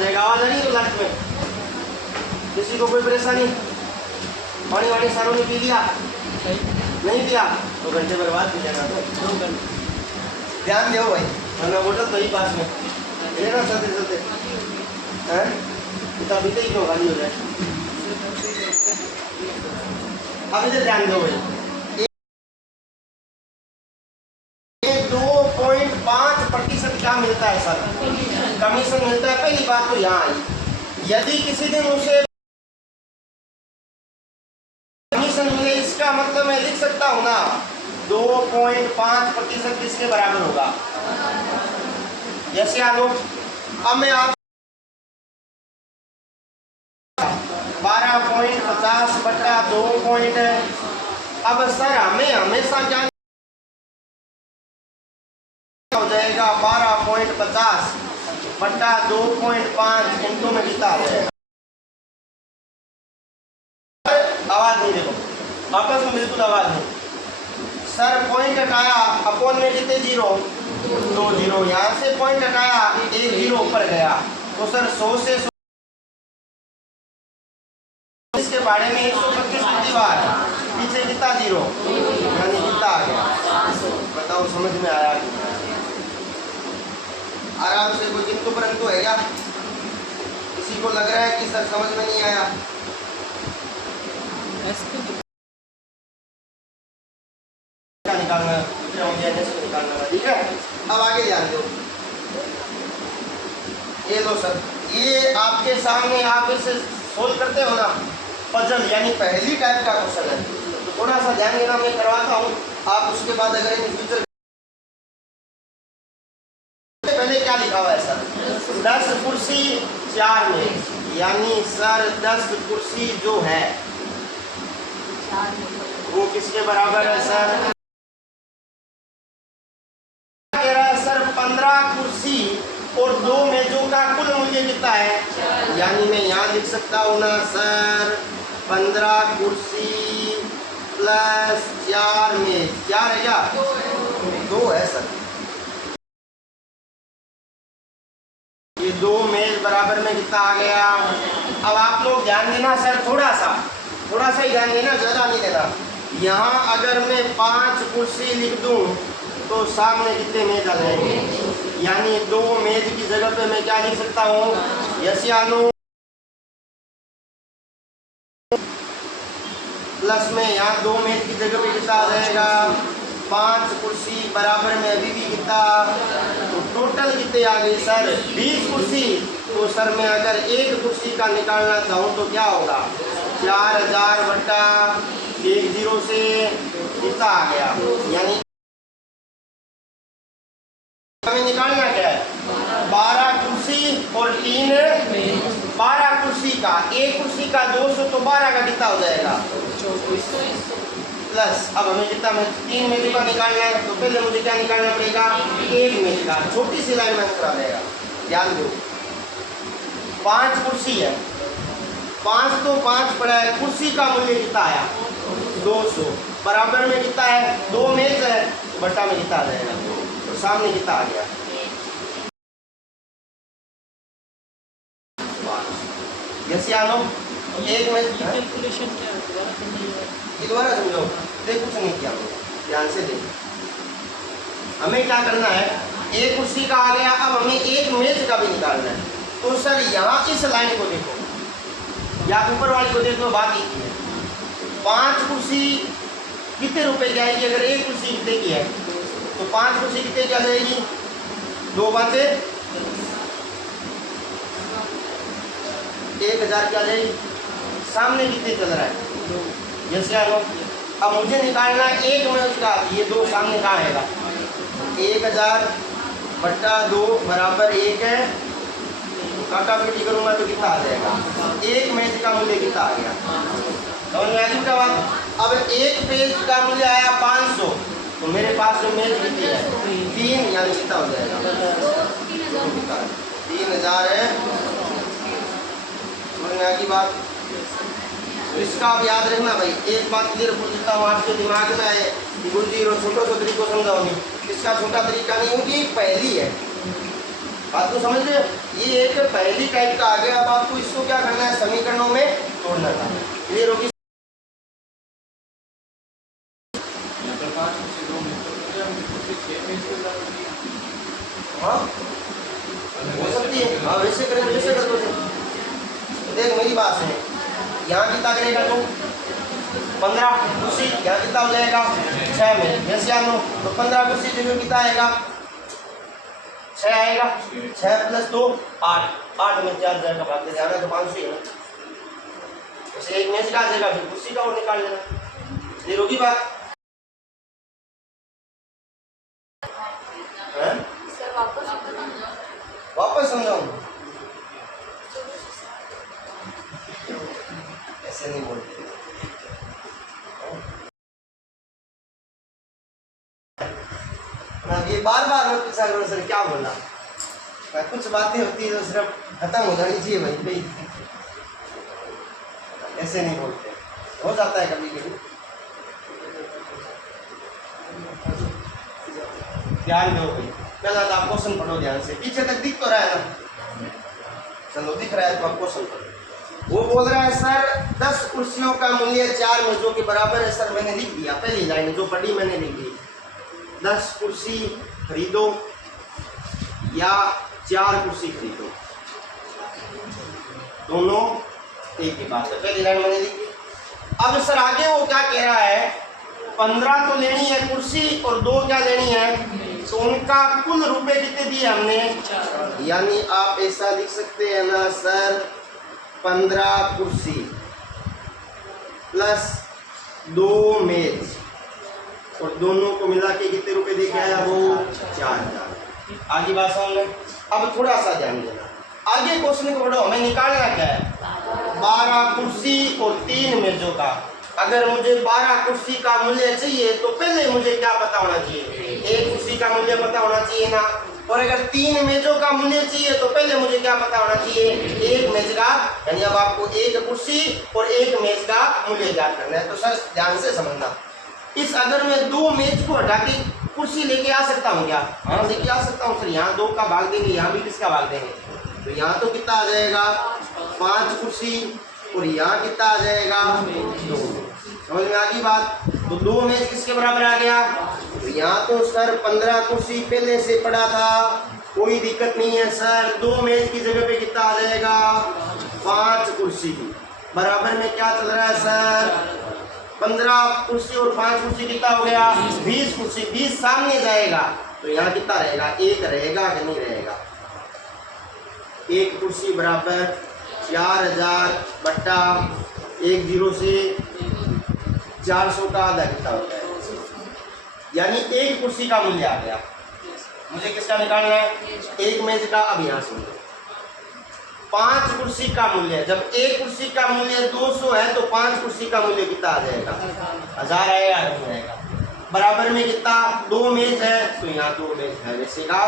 जाएगा। आवाज आ रही है लास्ट में? किसी को कोई परेशानी? पानी वानी सारों ने पी लिया? नहीं पिया तो घंटे बर्बाद पी लेना। तो 2 घंटे ध्यान दो भाई, वरना बोतल तो ही पास में लेना चलते चलते हैं। इतना पीते ही क्यों खाली हो जाए। अब इधर ध्यान दो भाई, 2.5% क्या मिलता है सर? कमीशन मिलता है। पहली बात तो यहाँ आई, यदि किसी दिन उसे कमीशन मिले, इसका मतलब मैं लिख सकता हूँ ना 2.5% किसके बराबर होगा? जैसे आलोक, अब मैं आप 12.50 बटा 2 पॉइंट। अब सर हमें हमेशा क्या हो जाएगा? 12.50 बटा 2.5 इनको में कितना हो जाएगा? आवाज नहीं, देखो आपस में बिल्कुल आवाज नहीं। सर पॉइंट हटाया, अपॉन में कितने 0? 2 0। यहाँ से पॉइंट हटाया, 1 0 ऊपर गया, तो सर 100 से 100 इसके बारे में 125 कितनी बार पीछे कितना 0 यानी कितना आ गया? बताओ समझ में आया? आराम से कोई किंतु परंतु है क्या? किसी को लग रहा है कि सर समझ में नहीं आया? निकालना निकालना, ठीक है। अब आगे ध्यान दो, ये लो सर, ये आपके सामने आप इसे सोल्व करते हो ना, पजल यानी पहली टाइप का क्वेश्चन है, तो थोड़ा सा ध्यान देना मैं करवाता हूँ। आप उसके बाद अगर इन फ्यूचर पहले क्या लिखा हुआ है सर? 10 कुर्सी 4 मेज, यानी सर 10 कुर्सी जो है वो किसके बराबर है सर? कह रहा है सर 15 कुर्सी और 2 मेजों का कुल मूल्य कितना है? यानी मैं यहाँ लिख सकता हूँ ना सर 15 कुर्सी प्लस 4 मेज, क्या रहेगा? 2 है सर। ये 2 मेज बराबर में कितना आ गया? अब आप लोग ध्यान देना सर, थोड़ा सा ही ध्यान देना, ज़्यादा नहीं देना। यहाँ अगर मैं 5 कुर्सी लिख दूँ तो सामने कितने मेज आ जाएंगे? यानी 2 मेज की जगह पे मैं क्या लिख सकता हूँ? यस्यानु प्लस में यहाँ 2 मेज की जगह पे कितना आ जाएगा? 5 कुर्सी बराबर में अभी भी कितना, तो टोटल कितने आ गई सर? 20 कुर्सी। तो सर मैं अगर एक कुर्सी का निकालना चाहूँ तो क्या होगा? 4000 बटा 1 0 से कितना आ गया? यानी हमें निकालना क्या है? 12 कुर्सी और 3 12 कुर्सी का, एक कुर्सी का 200, तो 12 का कितना हो जाएगा? 24 प्लस। अब हमें कितना में 3 मेज का निकालना है, तो पहले मुझे क्या निकालना पड़ेगा? 1 मेज का। छोटी सी लाइन में करा देगा, ध्यान दो। 5 कुर्सी है, 5 तो 5 पड़ा है, कुर्सी का मूल्य कितना आया? 200। बराबर में कितना है? 2 मेज है, बटा में कितना आ जाएगा? तो सामने कितना आ गया? जैसे आलो एक में कैलकुलेशन क्या है? दोबारा समझो, देख कुछ नहीं किया, ध्यान से देख। हमें क्या करना है? एक कुर्सी का आ गया, अब हमें एक मेज का भी निकालना है। तो सर यहाँ इस लाइन को देखो या ऊपर वाली को देखो, बात एक ही है। 5 कुर्सी कितने रुपए की आएगी? अगर एक कुर्सी कितने की है तो 5 कुर्सी कितने की आ जाएगी? 2 बातें 1000 की आ जाएगी। सामने कितने चल रहा है? जैसे आ लो, अब मुझे निकालना है एक मेज का, ये 2 सामने कहाँ आएगा? 1000 बटा 2 बराबर 1 है, काटा पीटी करूंगा तो कितना आ जाएगा? एक मेज का मूल्य कितना आ गया? समझ में आ गई क्या बात? अब एक पेज का मूल्य आया 500, तो मेरे पास जो मेज कितनी है? 3, यानी कितना हो जाएगा? 3000 है। समझ में आ गई बात? तो इसका आप याद रखना भाई। एक बात क्लियर बोल देता हूँ, आपके दिमाग में आए गुरु जी छोटो सो तरीको समझाओ नहीं, इसका छोटा तरीका नहीं होगी, पहली है बात को समझ रहे हो? ये एक पहली टाइप का आ गया। अब आपको इसको क्या करना है, समीकरणों में तोड़ना था। क्लियर होगी? हाँ हो सकती है, हाँ वैसे करें, वैसे कर दो। देख मेरी बात है, यहाँ कितना करेगा तो 15 कुर्सी, यहाँ कितना हो जाएगा 6 में, जैसे आनो तो 15 कुर्सी जगह कितना आएगा 6 आएगा। 6 + 2 8, 8 में 4 का भाग दे जाना तो 500 है ना। वैसे एक मेज का आ जाएगा, फिर कुर्सी का और निकाल लेना। ये होगी बात है? वापस समझाऊं? ऐसे नहीं बोलते। ये बार बार मैं पूछा करो सर क्या बोला, कुछ बातें होती है तो सिर्फ खत्म हो जानी चाहिए वहीं पे। ऐसे नहीं बोलते, हो जाता है कभी कभी। ध्यान दो भाई, पहला तो आप क्वेश्चन पढ़ो ध्यान से, पीछे तक दिख तो रहा है ना? चलो दिख रहा है तो आप क्वेश्चन पढ़ो। वो बोल रहा है सर 10 कुर्सियों का मूल्य 4 मेजों के बराबर है। सर मैंने लिख दिया, पहली लाइन जो पढ़ी मैंने लिख दी, 10 कुर्सी खरीदो या 4 कुर्सी खरीदो, दोनों एक ही बात है। पहली लाइन मैंने लिख दी। अब सर आगे वो क्या कह रहा है, 15 तो लेनी है कुर्सी और 2 क्या लेनी है, तो उनका कुल रुपए कितने दिए हमने, यानी आप ऐसा लिख सकते हैं ना सर, 15 कुर्सी प्लस 2 मेज और दोनों को मिला के कितने रुपए दे के आया वो 4000। आगे बात समझ में? अब थोड़ा सा ध्यान देना, आगे क्वेश्चन को पढ़ो, हमें निकालना क्या है, 12 कुर्सी और 3 मेजों का। अगर मुझे 12 कुर्सी का मूल्य चाहिए तो पहले मुझे क्या पता होना चाहिए, एक कुर्सी का मूल्य पता होना चाहिए ना। और अगर 3 मेजों का मूल्य चाहिए तो पहले मुझे क्या पता होना चाहिए, एक मेज का। यानी अब आपको एक कुर्सी और एक मेज का मूल्य ज्ञात करना है। तो सर ध्यान से समझना, इस अगर मैं 2 मेज को हटा के कुर्सी लेके आ सकता हूँ क्या? हाँ लेके आ सकता हूँ सर। यहाँ 2 का भाग देंगे, यहाँ भी किसका भाग देंगे, तो यहाँ तो कितना आ जाएगा 5 कुर्सी और यहाँ कितना आ जाएगा 2। समझ में आ गई बात? तो 2 मेज किसके बराबर आ गया, तो यहाँ तो सर 15 कुर्सी पहले से पड़ा था, कोई दिक्कत नहीं है सर। 2 मेज की जगह पे कितना आ जाएगा 5 कुर्सी की, बराबर में क्या चल रहा है सर, 15 कुर्सी और 5 कुर्सी कितना हो गया 20 कुर्सी। 20 सामने जाएगा तो यहाँ कितना रहेगा, 1 रहेगा कि नहीं रहेगा। 1 कुर्सी बराबर 4000 बट्टा 1 0 से 400 का आधा कितना होता है, यानी 1 कुर्सी का मूल्य आ गया। मुझे किसका निकालना है, एक मेज का। अब यहाँ सुनो, 5 कुर्सी का मूल्य, जब 1 कुर्सी का मूल्य 200 है तो 5 कुर्सी का मूल्य कितना आ जाएगा 1000 आएगा नहीं आएगा। बराबर में कितना 2 मेज है तो यहाँ 2 मेज है वैसे का।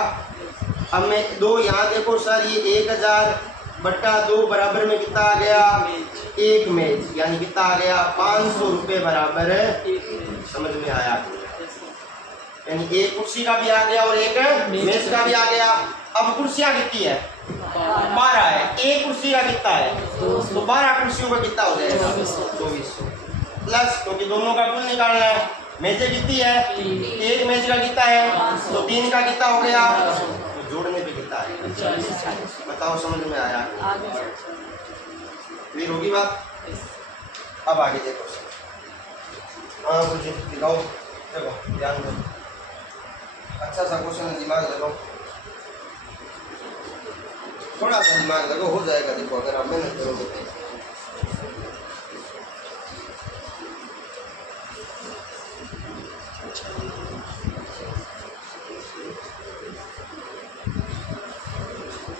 अब मैं 2 यहाँ देखो सर, ये 1000 बट्टा 2 बराबर में कितना आ गया 1 मेज, यानी कितना आ गया 500 रुपये बराबर है। समझ में आया? यानी 1 कुर्सी का भी आ गया और 1 मेज का भी आ गया। अब कुर्सियाँ कितनी है 12 है, 1 कुर्सी का कितना है तो 12 कुर्सियों का कितना हो जाएगा 2400 प्लस, क्योंकि दोनों का कुल निकालना है। मेजें कितनी है 1 मेज का कितना है तो 3 का कितना हो गया, तो जोड़ने पे कितना है बताओ। समझ में आया? क्लियर होगी बात? अब आगे देखो, हाँ कुछ दिखाओ, देखो ध्यान दो, अच्छा सा क्वेश्चन दिमाग लगाओ, थोड़ा सा दिमाग लगाओ, हो जाएगा। देखो अगर आप मेहनत करोगे तो।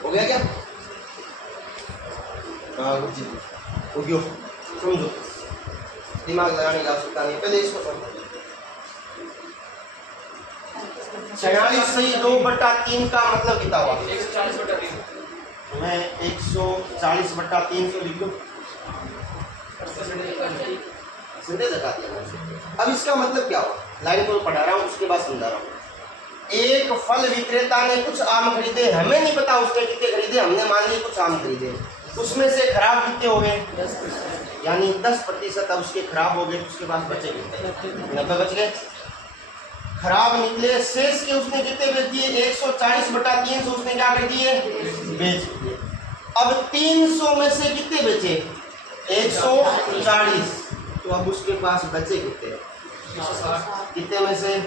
हो गया क्या? हाँ हो गया, समझो, दिमाग लगाने की आवश्यकता नहीं, पहले इसको समझो। 46 से 2 बट्टा 3 का मतलब कितना हुआ 140 बट्टा 3। मैं 140 बट्टा 300 लिख दूं, सीधे लगा दिया। अब इसका मतलब क्या हुआ, लाइन को पढ़ा रहा हूँ उसके बाद समझा रहा हूँ। एक फल विक्रेता ने कुछ आम खरीदे, हमें नहीं पता उसने कितने खरीदे, हमने मान ली कुछ आम खरीदे, उसमें से खराब कितने हो गए, यानी 10% अब उसके खराब हो गए, उसके पास बचे कितने, 90 बच गए। खराब निकले, शेष के उसने कितने बेच दिए, 140/300 उसने क्या कर दिए, बेच दिए। अब 300 में से कितने बचे, 140, तो अब उसके पास बचे कितने, कितने में से,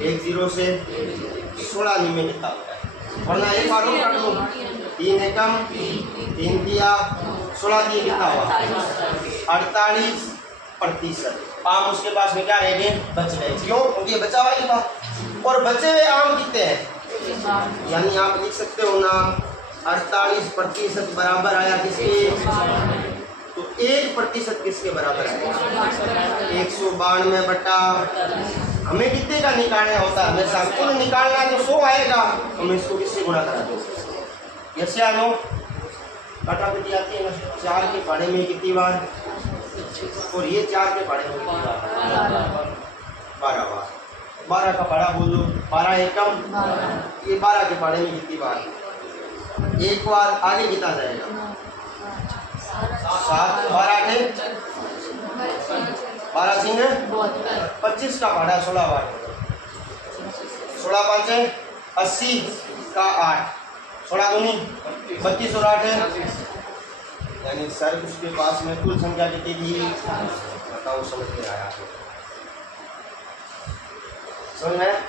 10 से 16 में कितना होता है, वरना एक बार और काट लो, 3 एकम 3 दिया 16 दिए कितना हुआ, 48%। आम उसके पास में क्या रह गए, बच गए, क्यों, क्योंकि बचा हुआ ही था। और बचे हुए आम कितने हैं, यानी आप लिख सकते हो ना 48% बराबर आया किसके, तो 1% किसके बराबर है, 192 बटा, हमें कितने का निकालना होता है, हमें कुल निकालना है तो 100 आएगा, हमें इसको किससे गुणा करा दो, यसे आनो काटापटी आती है ना, 4 के पहाड़े में कितनी बार, और ये 4 के पहाड़े में कितनी बार, 12 बार, 12 का पहाड़ा बोलो, 12 एकम, ये 12 के पहाड़े में कितनी बार, एक बार, आगे कितना जाएगा, 7, 12 के 12 सिंह 25 का पहाड़ा 16 बार, 16 5 80 का 8, 16 दूनी 32 और 8 है, यानी सर उसके पास में कुल संख्या कितनी थी, बताओ, समझ में आया, समझ में,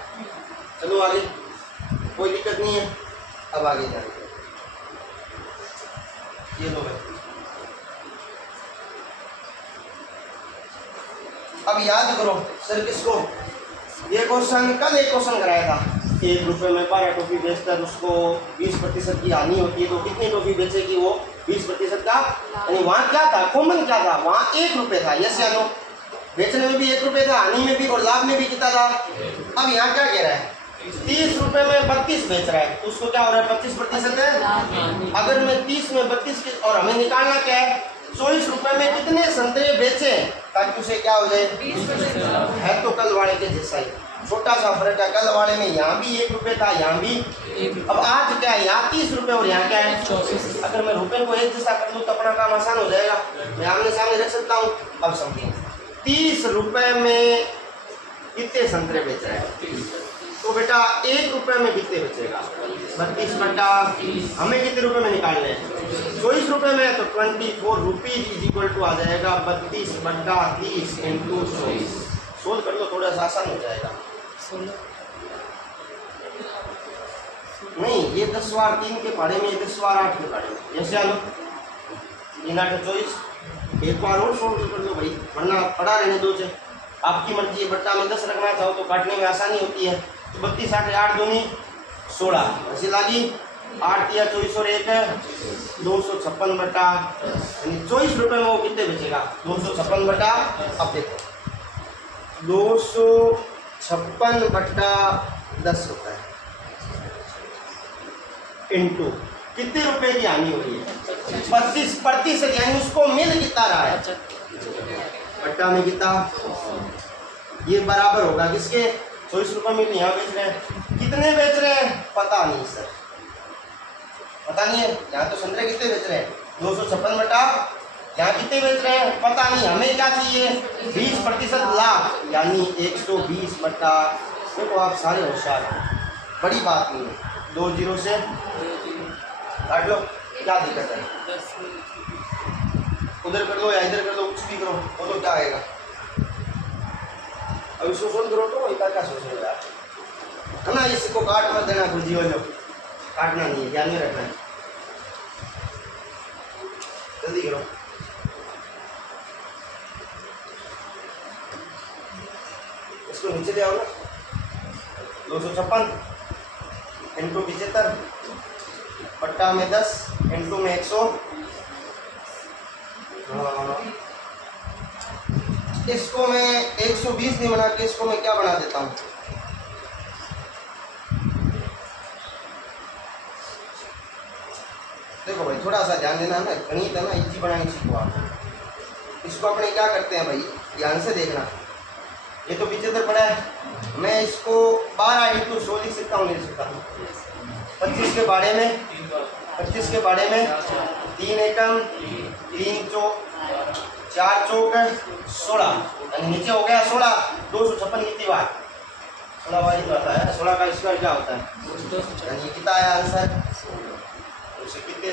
चलो आगे, कोई दिक्कत नहीं है, अब आगे जाएंगे, ये लो भाई, अब याद करो सर किसको, ये क्वेश्चन कल एक क्वेश्चन कराया था, 1 रुपये में 12 टॉफी बेचकर उसको 20% की हानि होती है, तो कितनी टॉफी बेचेगी वो, 20% का, यानी वहाँ क्या था, कॉमन क्या था, वहाँ 1 रुपये था, यस या नो, बेचने में भी 1 रुपये था, हानि में भी और लाभ में भी कितना था। अब यहाँ क्या कह रहा है, 30 रुपये में 32 बेच रहा है, तो उसको क्या हो रहा है, 25% है। अगर मैं 30 में 32 और हमें निकालना क्या है, 24 रुपये में कितने संतरे बेचे ताकि उसे क्या हो जाए, 20%, है तो कल वाले के जैसा ही, छोटा सा फर्क है, कल वाले में यहाँ भी 1 रुपये था, यहाँ भी, अब आज क्या है, यहाँ 30 रुपये और यहाँ क्या है 34। अगर मैं रुपये को एक जैसा कर लूँ तो अपना काम आसान हो जाएगा, मैं आमने सामने रख सकता हूँ। अब समझिए 30 रुपये में कितने संतरे बेच रहे हैं, तो बेटा 1 रुपये में कितने बचेगा, 32 बटा, हमें कितने रुपए में निकालने हैं, 24 रुपये में, तो 24 रुपीज इज इक्वल टू आ जाएगा 32 बटा 30 इंटू 24। सोल्व कर लो, थोड़ा सा आसान हो जाएगा। नहीं, ये 10 बार 3 के पहाड़े में, ये 10 बार 8 के पहाड़े में, ऐसे आलो 3 8 24, एक बार और सोल्व कर लो भाई, वरना पड़ा रहने दो से, आपकी मर्जी है। बट्टा में 10 रखना चाहो तो काटने में आसानी होती है, तो 32 8 8 दूनी 16, ऐसी लागी 8 या 24 और 1 256 बटा, यानी 24 रुपये में वो कितने बचेगा, 256 बटा, अब देखो 256 बटा 10 रुपये इंटू कितने रुपए की हानि हो रही है, 25%, यानी उसको मिल कितना रहा है, बट्टा में कितना, ये बराबर होगा किसके, 24 रुपये में यहाँ बेच रहे हैं, कितने बेच रहे हैं पता नहीं सर, पता नहीं है। यहाँ तो संतरे कितने बेच रहे हैं 256 बटा, यहाँ कितने बेच रहे हैं पता नहीं, हमें क्या चाहिए 20% लाभ, यानी 120 बटा, देखो आप सारे होशियार हैं, बड़ी बात नहीं है, 2 0 से काट लो, क्या दिक्कत है, उधर कर लो या इधर कर लो, कुछ भी करो, वो तो क्या आएगा। अब इसको सोच करो तो इतना क्या सोच रहे यार, है ना, इसको काट मत देना, गुरुजी वालों काटना नहीं है, ध्यान में रखना है, जल्दी करो। इसको नीचे ले आओ ना, 256 इंटू 75 बट्टा में 10 इंटू में 100, इसको मैं 120 नहीं बना के इसको मैं क्या बना देता हूँ, देखो भाई थोड़ा सा ध्यान देना ना, गणित है ना, इजी बनाने सीखो आप। इसको अपने क्या करते हैं भाई, ध्यान से देखना, ये तो 75 पड़ा है, मैं इसको 12 इंटू 100 लिख सकता हूँ, लिख सकता हूँ। 25 के बारे में 25 के बारे में 3 एकम 3 चौक 4 चौक 16, यानी नीचे हो गया 16, 256 कितनी बार 16 बार ही तो आता है। 16 का स्क्वायर क्या होता है, यानी कितना आया आंसर। उसे कितने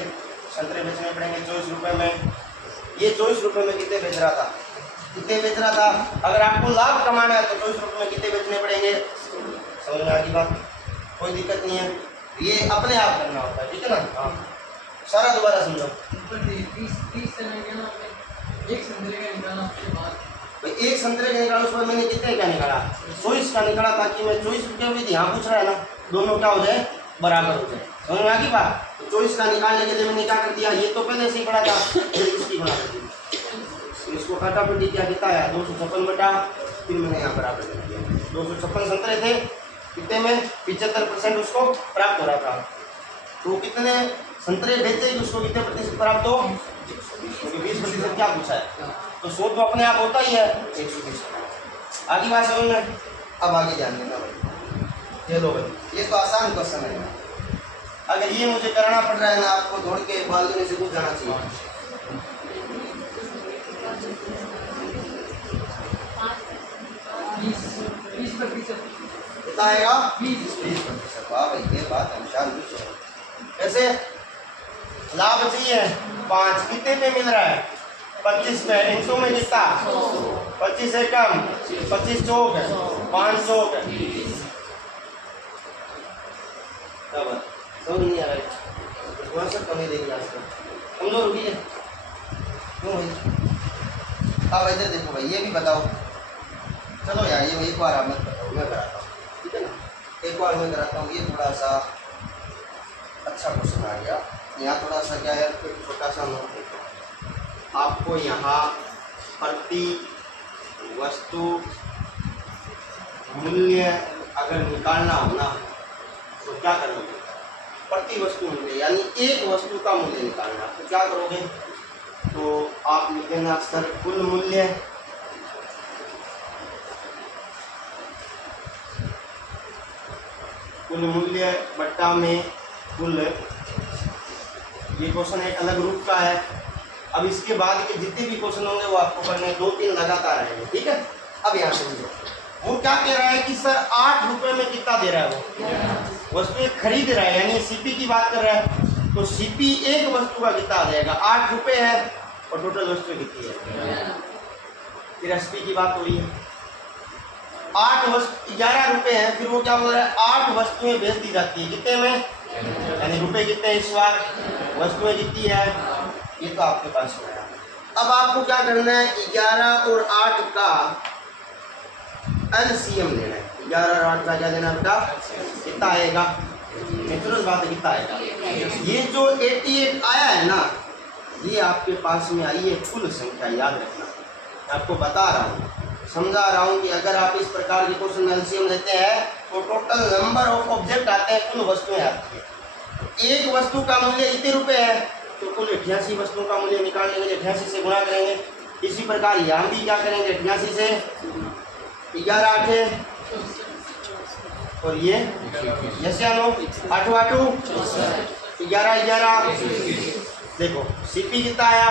संतरे बेचने पड़ेंगे 24 रुपये में। ये 24 रुपये में कितने बेच रहा था, कितने बेच रहा था। अगर आपको लाभ कमाना है तो 24 रुपये में कितने बेचने पड़ेंगे। समझ में आ गई बात, कोई दिक्कत नहीं है, ये अपने आप करना होता है, ठीक है ना। हाँ सारा दोबारा समझो। भाई एक संतरे का निकाला, उसमें मैंने कितने का निकाला 24 का निकाला, ताकि मैं 24 रुपये में यहाँ पूछ रहा है ना, दोनों क्या हो जाए बराबर हो जाए। समझ में आ गई बात। तो 24 का निकालने के लिए मैंने क्या कर दिया, ये तो पहले से ही पड़ा था, इसकी बना दी, इसको काटा पीटी क्या कितना आया 256 बटा, फिर मैंने यहाँ बराबर कर दिया। 256 संतरे थे, कितने में 75% उसको प्राप्त हो रहा था। तो कितने संतरे बेचे उसको कितने प्रतिशत प्राप्त हो, क्योंकि 20% क्या पूछा है, तो 100 तो अपने आप होता ही है 120। आगे बात समझ में। अब आगे ध्यान देना भाई, चलो भाई ये तो आसान क्वेश्चन है। अगर ये मुझे करना पड़ रहा है ना, आपको दौड़ के बालकनी से कुछ जाना चाहिए। कितना आएगा 20%। वाह भाई ये बात हम ऐसे लाभ चाहिए 5, कितने पे मिल रहा है 25 में, 100 में कितना 25 एकम 25 चौक 5 चौक। समझ नहीं आ रहा है, थोड़ा सा कमी देंगे आज का, कमजोर होगी है क्यों भाई। अब इधर देखो भाई, ये भी बताओ, चलो यार ये एक बार आप मत बताओ, मैं कराता हूँ, ठीक है ना, एक बार मैं कराता हूँ। ये थोड़ा सा अच्छा क्वेश्चन आ गया, यहाँ थोड़ा सा क्या है, छोटा सा नोट देखो। आपको यहाँ प्रति वस्तु मूल्य अगर निकालना हो ना, तो क्या करोगे, प्रति वस्तु मूल्य यानी एक वस्तु का मूल्य निकालना, तो क्या करोगे, तो आप लिख देना सर कुल मूल्य बट्टा में कुल। ये क्वेश्चन एक अलग रूप का है। अब इसके बाद के जितने भी क्वेश्चन होंगे वो आपको करने 2-3 लगातार रहेंगे, ठीक है। अब यहाँ समझो, वो क्या कह रहा है कि सर 8 रुपये में कितना दे रहा है, वो वस्तु खरीद रहा है, यानी सीपी की बात कर रहा है। तो सीपी एक वस्तु का कितना आ जाएगा 8 रुपये है, और टोटल वस्तु कितनी है, फिर एसपी की बात हो रही है। 8 वस्तु 11 रुपये है, फिर वो क्या बोल रहा है 8 वस्तुएं बेच दी जाती है, कितने में, यानी रुपए कितने हैं इस बार, वस्तुएं कितनी है, ये तो आपके पास हो गया। अब आपको क्या करना है, 11 और 8 का एलसीएम लेना है। 11 और 8 का क्या लेना बेटा, कितना आएगा, नेचुरल बात है कितना आएगा। ये जो 88 आया है ना, ये आपके पास में आई है कुल संख्या, याद रखना। आपको बता रहा हूँ, समझा रहा हूँ कि अगर आप इस प्रकार के क्वेश्चन एलसीएम लेते हैं तो टोटल नंबर ऑफ ऑब्जेक्ट आते हैं, कुल वस्तुएं आती है। एक वस्तु का मूल्य इतने रुपए है, तो कुल 88 वस्तुओं का मूल्य निकालने के लिए 88 से गुणा करेंगे। इसी प्रकार यहाँ भी क्या करेंगे, 88 से 11 8 और ये जैसे 8 8 11 11। देखो सीपी कितना आया,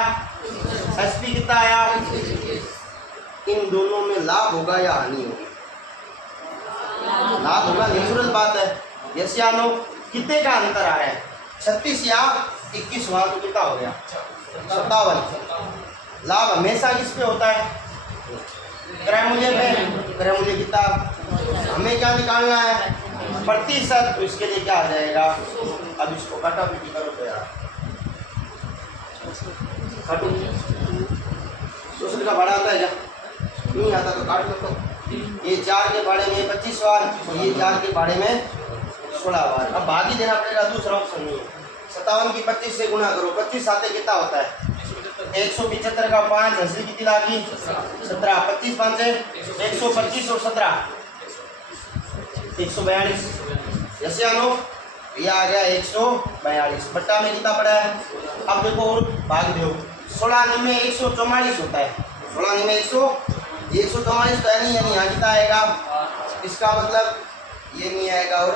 एसपी कितना आया, इन दोनों में लाभ होगा या हानि होगी, लाभ होगा, नेचुरल बात है। जैसे आनो कितने का अंतर आ रहा है, 36 या 21, वहां तो कितना हो गया 57। लाभ हमेशा किस पे होता है, क्रय मूल्य पे। क्रय मूल्य कितना, हमें क्या निकालना है प्रतिशत, तो इसके लिए क्या आ जाएगा, अब इसको काटा पीटी करो तो यार काटो, सोशल का भाड़ा आता है क्या, नहीं आता तो काट लो। तो ये 4 के बारे में 25 बार, और ये 4 के बारे में 16 बार। अब भागी देना पड़ेगा, दूसरा ऑप्शन नहीं है। 57 की 25 से गुणा करो, 25 साथे कितना होता है 175 का 5 हंसी कितनी लागी 17, 25 5 है 125 और 17 142। जैसे आनो ये आ गया 142, बट्टा में कितना पड़ा है। अब देखो और भाग दो, 16 में 144 होता है, 16 में 144 144 तो है नहीं, यानी यहाँ कितना आएगा, इसका मतलब ये नहीं आएगा। और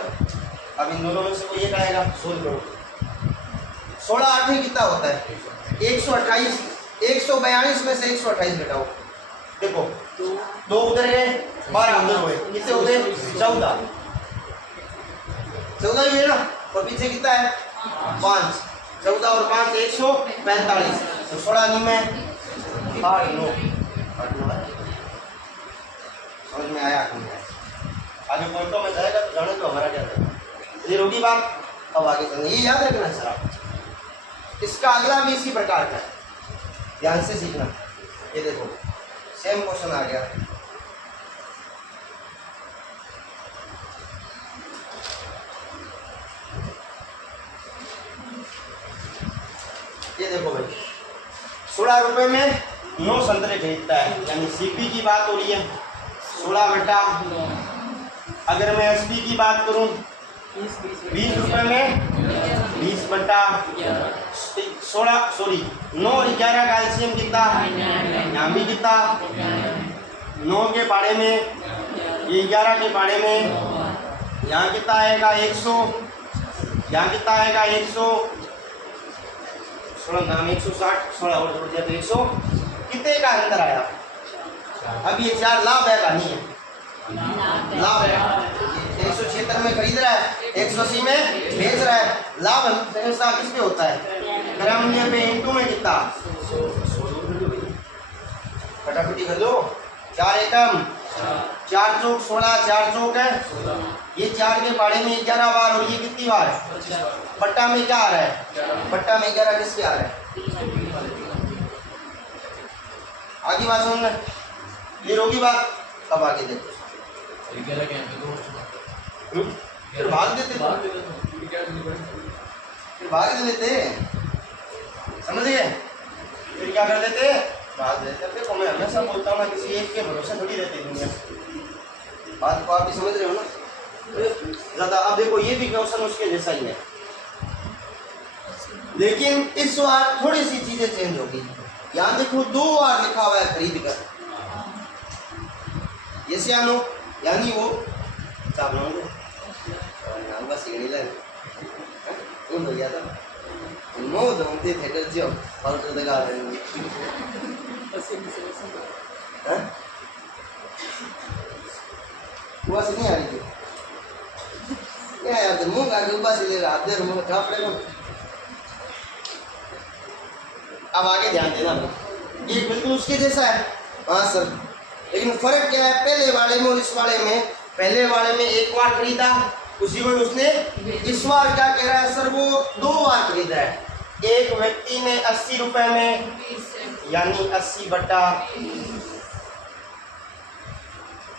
अब इन दोनों में से कोई एक आएगा, सोल्व करो। 16 8 कितना होता है 128, 142 में से 128 घटाओ। देखो 2 उधर है, 12 उधर हुए, कितने हो गए 14 ही हुए ना, और पीछे कितना है 5, 14 और 5 145, तो 16 नहीं में 8 9 समझ में आया कि नहीं आया? आगे पॉइंटों में जाएगा तो जाने तो हमारा क्या रहेगा, ये होगी बात। अब आगे चलते, ये याद रखना सर आप। इसका अगला भी इसी प्रकार का है, ध्यान से सीखना। ये देखो सेम क्वेश्चन आ गया, ये देखो भाई 16 रुपए में 9 संतरे खरीदता है, यानी सीपी की बात हो रही है। 16 बटा, अगर मैं एसपी की बात करूं 20 रुपए में 20 बटा 16 सॉरी 9 और 11 का एलसीएम कितना, यहाँ भी कितना 9 के पाड़े में, ये 11 के पाड़े में, यहाँ कितना आएगा 100, यहाँ कितना आएगा 100, 16 नाम 160, 16 और जोड़ दिया तो 100, कितने का अंतर आया। अब ये 4 लाभ है का नहीं है, लाभ है। 176 में खरीद रहा है, 180 में बेच रहा है, लाभ हमेशा किस पे होता है, ग्रामीण पे, इनटू में कितना, फटाफटी कर दो, 4 एकम 4 चौक 16, 4 चौक है, ये 4 के पाड़े में 11 बार, और ये कितनी बार, बट्टा में क्या आ रहा है, बट्टा में 11 किसके आ रहा है। आगे बात सुन, ये होगी बात। अब आगे देखो, फिर भाग देते, फिर भाग देते, समझ गए, फिर क्या कर देते, भाग देते। देखो मैं हमेशा बोलता हूँ ना, किसी एक के भरोसे थोड़ी रहती दुनिया, बात को आप भी समझ रहे हो ना ज्यादा। अब देखो ये भी क्वेश्चन उसके जैसा ही है, लेकिन इस बार थोड़ी सी चीजें चेंज होगी। यहाँ देखो 2 बार लिखा हुआ है खरीद कर, ये सियानो यानी वो चावलों को नाम का सीढ़ी ले उन हो गया था, नो दमते थे कर जियो और तो लगा रहे हैं, वो से नहीं आ रही थी यार, तो मुंह आगे ऊपर से ले रहा है, मुंह का पड़ेगा। अब आगे ध्यान देना, ये बिल्कुल उसके जैसा है, हाँ सर, लेकिन फर्क क्या है पहले वाले में और इस वाले में। पहले वाले में 1 बार खरीदा, उसी में उसने, इस बार क्या कह रहा है सर, वो 2 बार खरीदा है। एक व्यक्ति ने 80 रुपए में, यानी 80 बटा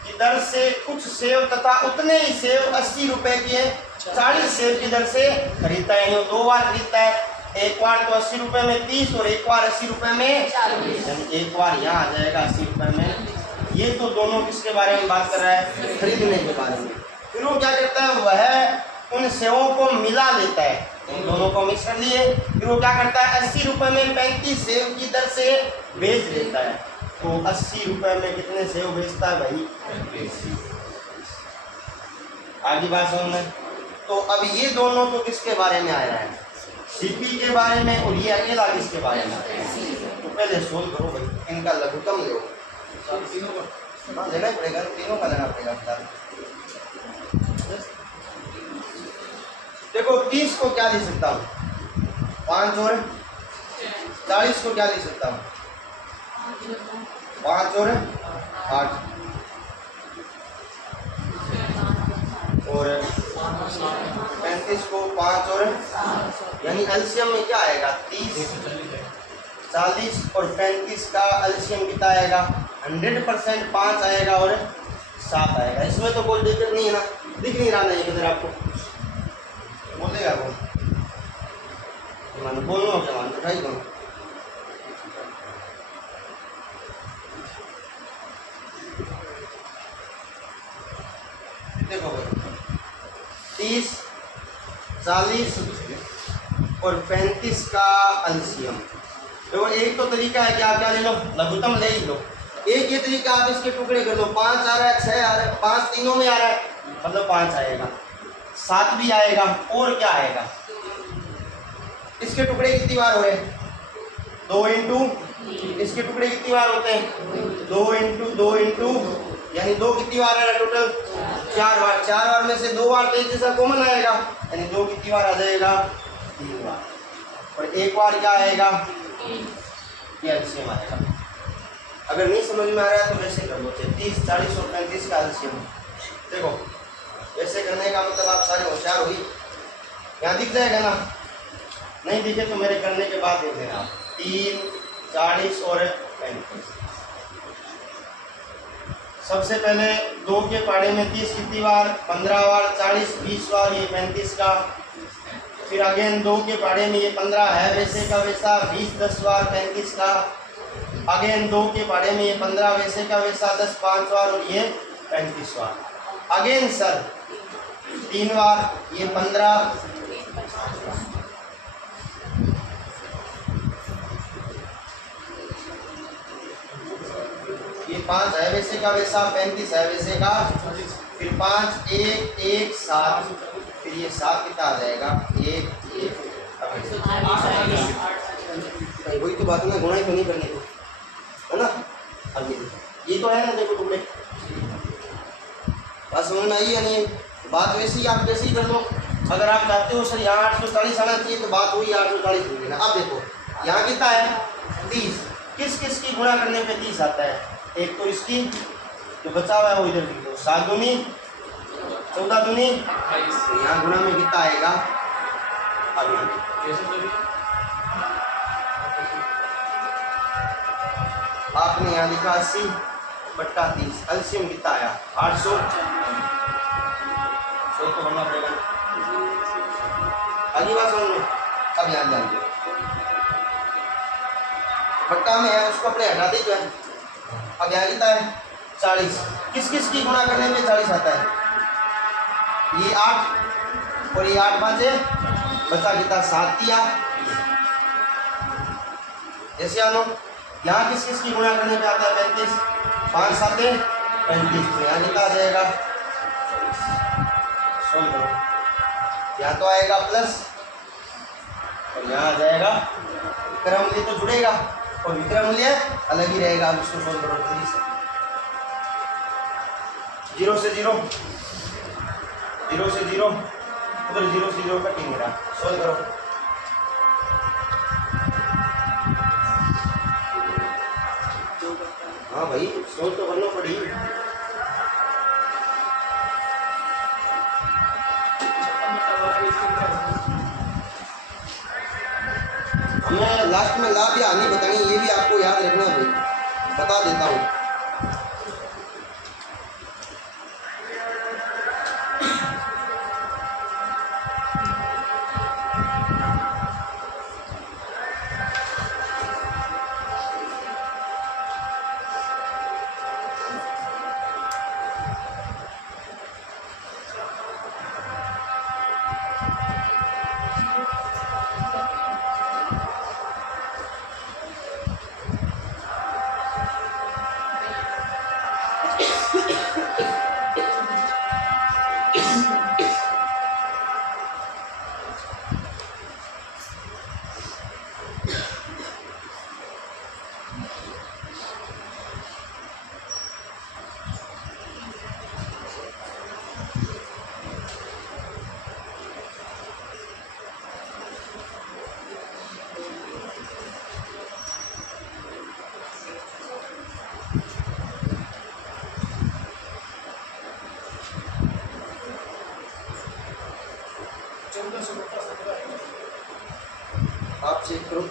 की दर से कुछ सेव तथा उतने ही सेव 80 रुपए के 40 सेव की दर से खरीदता है, यानी 2 बार खरीदता है। एक बार तो 80 रुपए में 30 और एक बार 80 रुपए में 40, यानी एक बार यहाँ आ जाएगा 80 रुपए में। ये तो दोनों किसके बारे में बात कर रहा है, खरीदने के बारे में। फिर वो क्या करता है, वह उन सेवों को मिला लेता है, उन दोनों को मिक्स कर लिए, फिर वो क्या करता है 80 रुपए में 35 सेव की दर से बेच देता है। तो 80 रुपए में कितने सेव बेचता है भाई, 35। आगे बात समझ में। तो अब ये दोनों तो किसके बारे में आ रहा है, सीपी के बारे में, और ये अकेला किसके बारे में। तो पहले सोल्व करो भाई, इनका लघुत्तम लो, लेना ही पड़ेगा, तीनों का लेना पड़ेगा। देखो 30 को क्या ले सकता हूँ, 5 और 40 को क्या ले सकता हूँ, 5 और 8 और 35 को 5 और, यानी एलसीएम में क्या आएगा 30, 40 और 35 का एलसीएम कितना आएगा 100%, 5 आएगा और 7 आएगा। इसमें तो कोई दिक्कत नहीं है ना, दिख नहीं रहा ना ये किधर आपको, बोलेगा कौन, मान बोलना क्या, मान ट्राई करो। देखो भाई 30, 40 और 35 का एलसीएम। तो एक तो तरीका है कि आप क्या ले लो, लघुत्तम ले ही लो, एक ये तरीका आप इसके टुकड़े कर दो, 5 आ रहा है, 6 आ रहा है, 5 तीनों में आ रहा है, मतलब 5 आएगा, 7 भी आएगा, और क्या आएगा। इसके टुकड़े कितनी बार हो रहे हैं? 2 इंटू, इसके टुकड़े कितनी बार होते हैं? 2 इंटू 2 इंटू, यानी 2 कितनी बार आ रहा है टोटल? 4 बार। 4 बार में से 2 बार तो एक जैसा कॉमन आएगा, यानी 2 कितनी बार आ जाएगा? 3 बार। और एक बार क्या आएगा? ये एलसीएम आएगा। अगर नहीं समझ में आ रहा है तो वैसे कर लो, 30, 40 और 35 का एलसीएम। देखो वैसे करने का मतलब आप सारे होशियार हो ही, यहाँ दिख जाएगा ना, नहीं दिखे तो मेरे करने के बाद देख लेना। 3, 40 और 35। सबसे पहले 2 के पाड़े में 30 कितनी बार? 15 बार। 40 20 बार, ये 35 का। फिर अगेन 2 के पाड़े में ये 15 है वैसे का वैसा, 20 10 बार 35 का। अगेन 2 के पाड़े में ये 15 वैसे का वैसा, 10 5 बार, और ये 35 बार। अगेन सर 3 बार, ये 15, ये 5 है वैसे का वैसा, 35 है वैसे का, फिर 5 1 1 7, फिर ये 7 कितना आ जाएगा? 1 1, वही तो बात है ना, गुणा ही तो नहीं करने को है ना। अब ये तो है ना, देखो टुकड़े, बात समझ में आई या नहीं? बात वैसे ही आप वैसे ही कर लो। अगर आप चाहते हो सर यहाँ 840 आना चाहिए तो बात हुई 840 हो लेना। अब देखो यहाँ कितना है? 30। किस किस की गुणा करने पे 30 आता है? एक तो इसकी जो बचा हुआ है वो इधर लिख दो, 7 दूनी 14 दूनी, यहाँ गुणा में कितना आएगा? अब आपने यहाँ लिखा 80/30, एलसीएम कितना आया? 800। तो बनना पड़ेगा, आगे बात समझ में। अब यहाँ ध्यान दो, बट्टा में है उसको अपने हटा दीजिए। अब यहाँ कितना है? 40। किस किस की गुणा करने में 40 आता है? ये 8 और ये 8 5 बचा कितना? 7 किया। ऐसे आनो, यहाँ किस किस की गुणा करने में आता है? 35। 5 7 35, तो यहाँ कितना आ जाएगा? सोल्व करो, यहाँ तो आएगा प्लस और यहाँ आ जाएगा विक्रमूल्य, तो जुड़ेगा और विक्रमूल्य अलग ही रहेगा। अब इसको सोल्व करो जल्दी से। 0 से 0, 0 से 0, उधर 0 से 0 कट ही नहीं रहा। सोल्व करो, हाँ भाई सोल्व तो करना पड़ी। हमें लास्ट में लाभ या हानि बतानी, ये भी आपको याद रखना भाई, बता देता हूँ। आप चेक करो,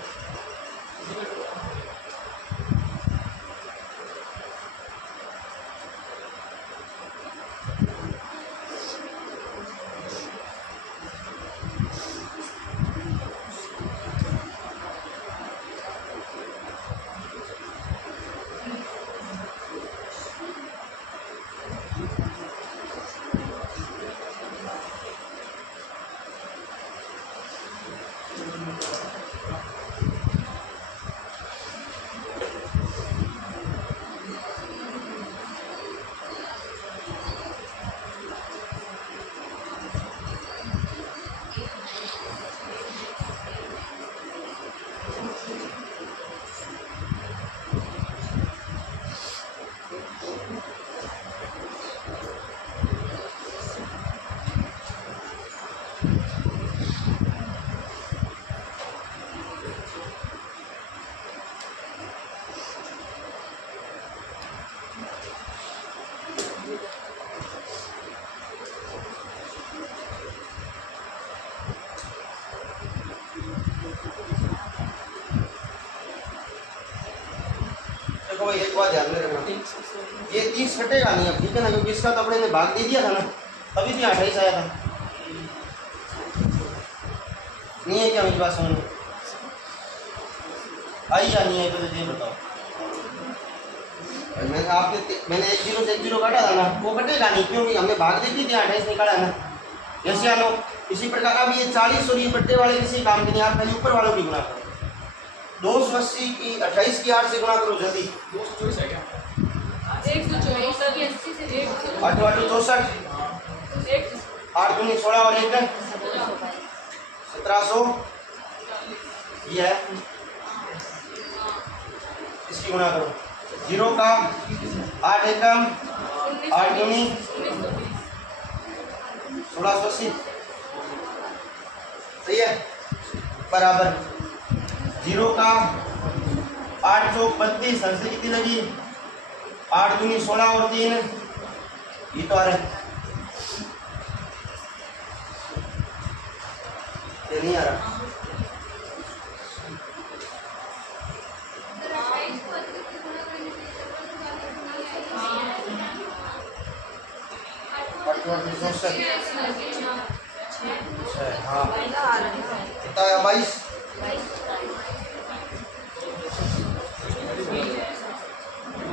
देखो भाई एक बात ध्यान में रखना, ये 30 कटेगा नहीं अब, ठीक है ना, क्योंकि इसका तो अपने ने भाग दे दिया था ना, तभी तो 28 आया था। नहीं है क्या मेरी बात समझ में आई या नहीं है? तो ये बताओ। मैंने 1 0 से 1 0 काटा था ना, वो कटेगा नहीं क्योंकि हमने भाग दे दी थी, 28 निकाला ना। जैसे आनो इसी प्रकार अब ये 40 और ये बट्टे वाले किसी काम के नहीं, आप पहले ऊपर वालों की गुना करो। 280 की 28 की 8 से गुना करो जल्दी। 224 है क्या? 124 सभी 80 से 8 8 64 8 दूनी 16 और 1 1700 ये है, इसकी गुना करो। 0 का 8 एकम 8 दूनी 1680 सही है, बराबर 0 का 8 चौक 32 हमसे कितनी लगी 8 दूनी 16 और 3 ये तो आ रहा है, ये नहीं आ रहा। हाँ कितना है 22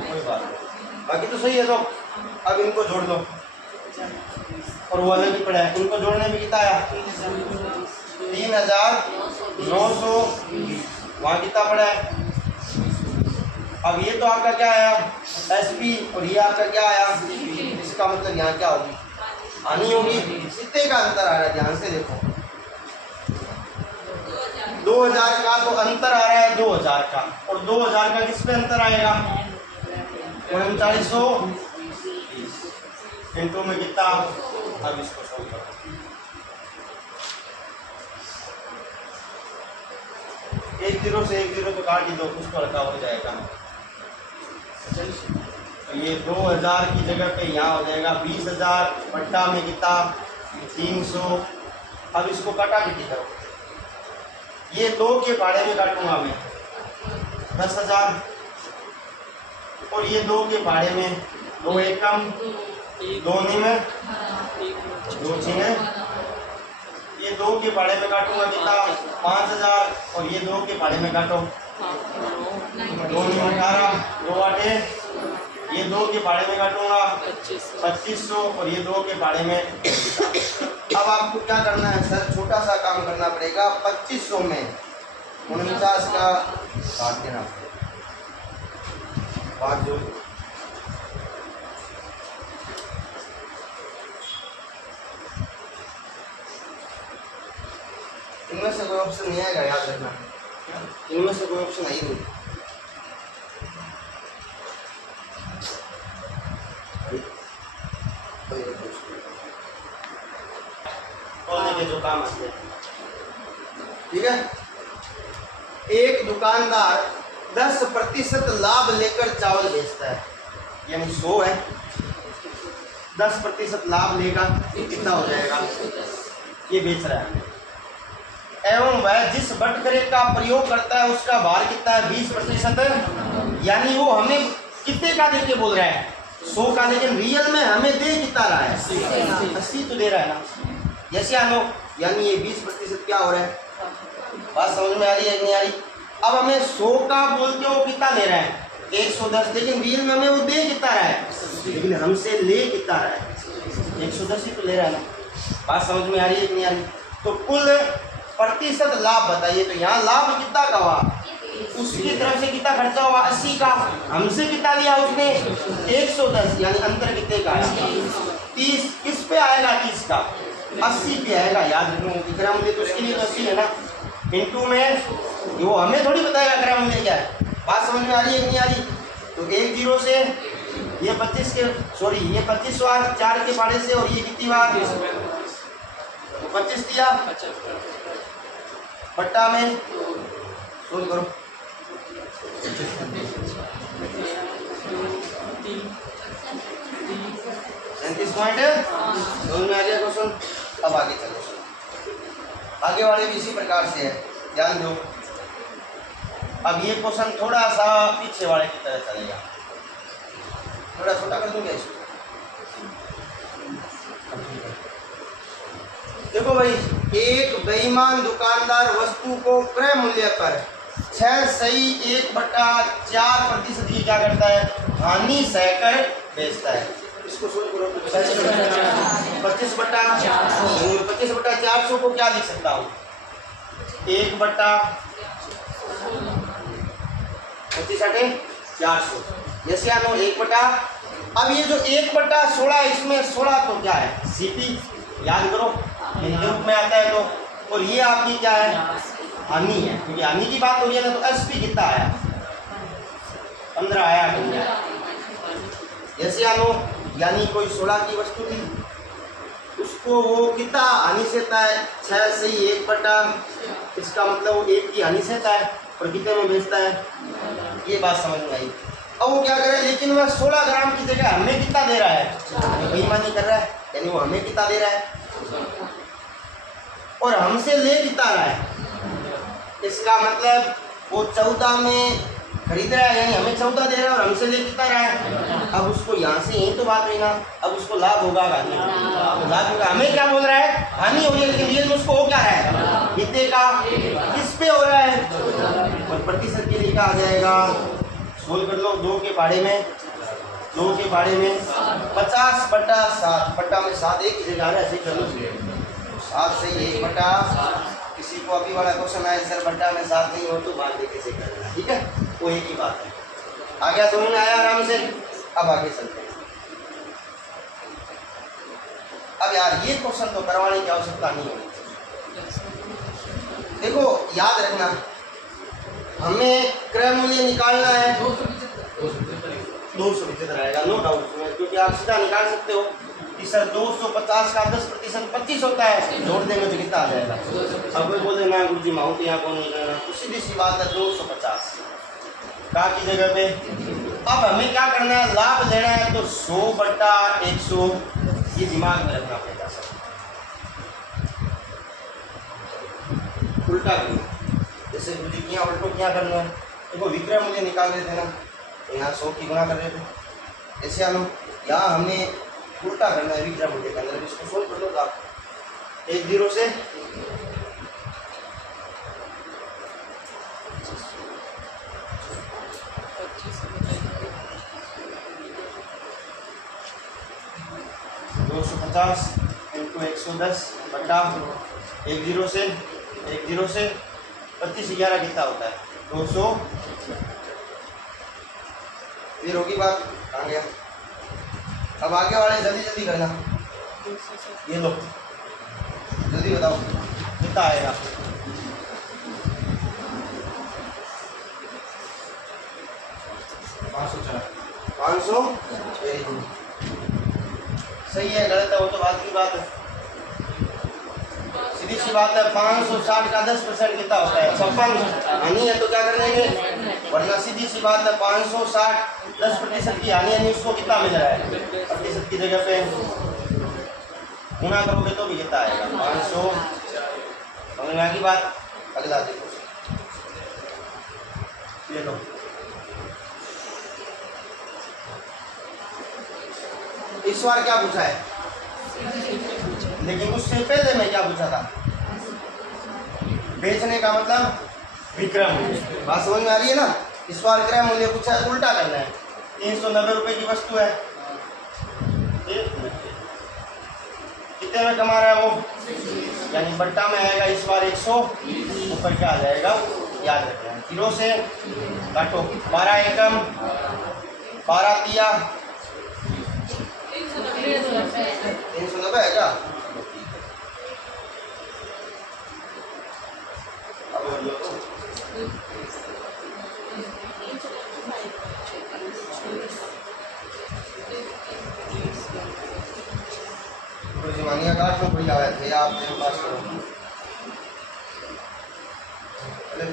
कोई बात नहीं, बाकी तो सही है। तो अब इनको जोड़ दो और वो अलग ही पड़ा है, इनको जोड़ने में कितना आया 3900, वहाँ कितना पड़ा है। अब ये तो आपका क्या आया एसपी और ये आपका क्या आया, इसका मतलब यहाँ क्या होगी आनी होगी, कितने का अंतर आ रहा है ध्यान से देखो। 2000 का तो अंतर आ रहा है 2000 का, और 2000 का किस पे अंतर आएगा 3900 इनटू में कितना। अब इसको सोल्व करो, एक 0 से 1 0 तो काट ही दो, कुछ तो हल्का हो जाएगा। तो ये 2000 की जगह पे यहाँ हो जाएगा 20,000 बट्टा में कितना 300। अब इसको काटा कितनी करो, ये 2 के भाड़े में काटूंगा मैं 10,000 और ये 2 के भाड़े में 2 एकम 2 निम 2 छिने, ये 2 के भाड़े में काटूंगा कितना 5,000 और ये 2 के भाड़े में काटो 2 निम 18 2 आठे, ये 2 के भाड़े में काटूंगा 2500 और ये 2 के भाड़े में। अब आपको क्या करना है सर, छोटा सा काम करना पड़ेगा। 2500 में 49 का काट देना बात जो इनमें से कोई ऑप्शन नहीं आएगा, याद रखना इनमें से कोई ऑप्शन आई नहीं। खोलने के जो काम आते हैं, ठीक है। एक दुकानदार 10% लाभ लेकर चावल बेचता है, यानी 100 है, 10% लाभ लेगा कितना हो जाएगा, ये बेच रहा है। एवं वह जिस बटखरे का प्रयोग करता है उसका भार कितना है 20%, यानी वो हमें कितने का दे के बोल रहा है 100 का, लेकिन रियल में हमें दे कितना रहा है 80 तो दे रहा है ना। जैसे आनो यानी ये 20% क्या हो रहा है, बात समझ में आ रही है नहीं आ रही। अब हमें 100 का बोलते हो कितना ले रहा है 110, लेकिन रियल में हमें वो दे कितना रहा है, लेकिन हमसे ले कितना रहा है 110 ही तो ले रहा है ना। बात समझ में आ रही है कि नहीं आ रही। तो कुल प्रतिशत लाभ बताइए, तो यहाँ लाभ कितना का हुआ, उसकी तरफ से कितना खर्चा हुआ 80 का, हमसे कितना लिया उसने 110, यानी अंतर कितने का आया 30। किस पे आएगा 30 का 80 पे आएगा, याद रखना ग्राम मूल्य तो उसके लिए तो 80 है ना, इनटू में वो हमें थोड़ी बताएगा ग्राम मूल्य क्या है। बात समझ में आ रही है नहीं आ रही। तो 1 0 से ये 25 के सॉरी ये 25 बार 4 के भाड़े से, और ये कितनी बार 25 दिया बट्टा में सोल्व करो। 37 पॉइंट समझ में आ गया क्वेश्चन। अब आगे चलो, आगे वाले भी इसी प्रकार से है, ध्यान दो। अब ये क्वेश्चन थोड़ा सा पीछे वाले की तरह चलेगा, थोड़ा छोटा कर दूंगा इसको। देखो भाई, एक बेईमान दुकानदार वस्तु को क्रय मूल्य पर 6 सही 1/4% की क्या करता है, हानि सहकर बेचता है। इसको सोच करो, 25/400 को क्या लिख सकता हूँ, 1/25/400। यस या नो, 1/। अब ये जो 1/16 इसमें 16 तो क्या है, सीपी, याद करो हिंदी रूप में आता है तो। और ये आपकी क्या है, हानि है, क्योंकि हानि की बात हो रही है ना, तो एसपी कितना आया, 15 आया। यस या नो, यानी कोई 16 की वस्तु थी, उसको वो कितना हानि सहता है, 6 सही 1/, इसका मतलब वो 1 की हानि सहता है और कितने में बेचता है, ये बात समझ में आई। अब वो क्या करे, लेकिन वह 16 ग्राम की जगह हमें कितना दे रहा है, बेईमानी कर रहा है, यानी वो हमें कितना दे रहा है और हमसे ले कितना रहा है। इसका मतलब वो 14 में खरीद रहा है, यानी हमें 14 दे रहा है और हमसे ले कितना रहा है। अब उसको यहाँ से यही तो बात हुई ना, अब उसको लाभ होगा, हानि तो लाभ होगा। हमें क्या बोल रहा है, हानि हो रही है, लेकिन ये तो उसको हो क्या रहा है, कितने का, किस पे हो रहा है, और प्रतिशत के लिए क्या आ जाएगा, सोल्व कर लो। 2 के बारे में 50/7, बट्टा में 7 एक ही जगह आ रहा है, ऐसे कर लो, 7 से 1/। किसी को अभी वाला क्वेश्चन आया सर बट्टा में 7 नहीं हो तो बात देखे से करना, ठीक है, वो एक ही बात है। आ गया, समझ में आया आराम से। अब आगे चलते हैं। अब यार ये क्वेश्चन तो करवाने की आवश्यकता नहीं होगी। देखो याद रखना, हमें क्रय मूल्य निकालना है, 200% रहेगा, नो डाउट, क्योंकि आप सीधा निकाल सकते हो कि सर 250 का 10% 25 होता है, जोड़ देंगे तो कितना आ जाएगा। अब कोई बोले ना गुरु जी माउंट यहाँ कौन नहीं करना, तो सीधी सी बात है 250 का की जगह पे। अब हमें क्या करना है, लाभ लेना है, तो 100/100 ये दिमाग में रखना पड़ेगा सर। उल्टा क्यों, जैसे गुरु जी यहाँ उल्टो क्या करना है, देखो विक्रय मूल्य निकाल रहे थे ना, तो यहाँ 100 की गुणा कर रहे थे, ऐसे आनो यहाँ हमने उल्टा करना है विक्रय मूल्य के अंदर। इसको सोल्व कर लो तो आप 10 से 250 × 110 बटा 10 से 25 11 कितना होता है, 200। फिर होगी बात, आ गया। अब आगे वाले जल्दी जल्दी करना, ये लो जल्दी बताओ कितना आएगा। 500 सही है, गलत है वो तो बात की बात है, सीधी सी बात है। 560 का 10% कितना होता है, 56 हानि है, तो क्या कर लेंगे, वरना सीधी सी बात है 560 10% की हानि, यानी उसको कितना मिल रहा है, प्रतिशत की जगह पे गुणा करोगे तो भी कितना आएगा, 500। समझ में आ गई बात। अगला देखो, ये लो, इस बार क्या पूछा है, लेकिन उससे पहले मैं क्या पूछा था, बेचने का मतलब विक्रय मूल्य। बात समझ में आ रही है ना। इस बार क्रय मूल्य पूछा है, उल्टा करना है। 390 रुपए की वस्तु है, कितने में कमा रहा है वो, यानी बट्टा में आएगा इस बार 100, ऊपर क्या आ जाएगा, याद रखना है, किलो से काटो, 12 एकम 12 तिया 390 है क्या। तो जमानिया काट में कोई आए थे आप मेरे पास करो।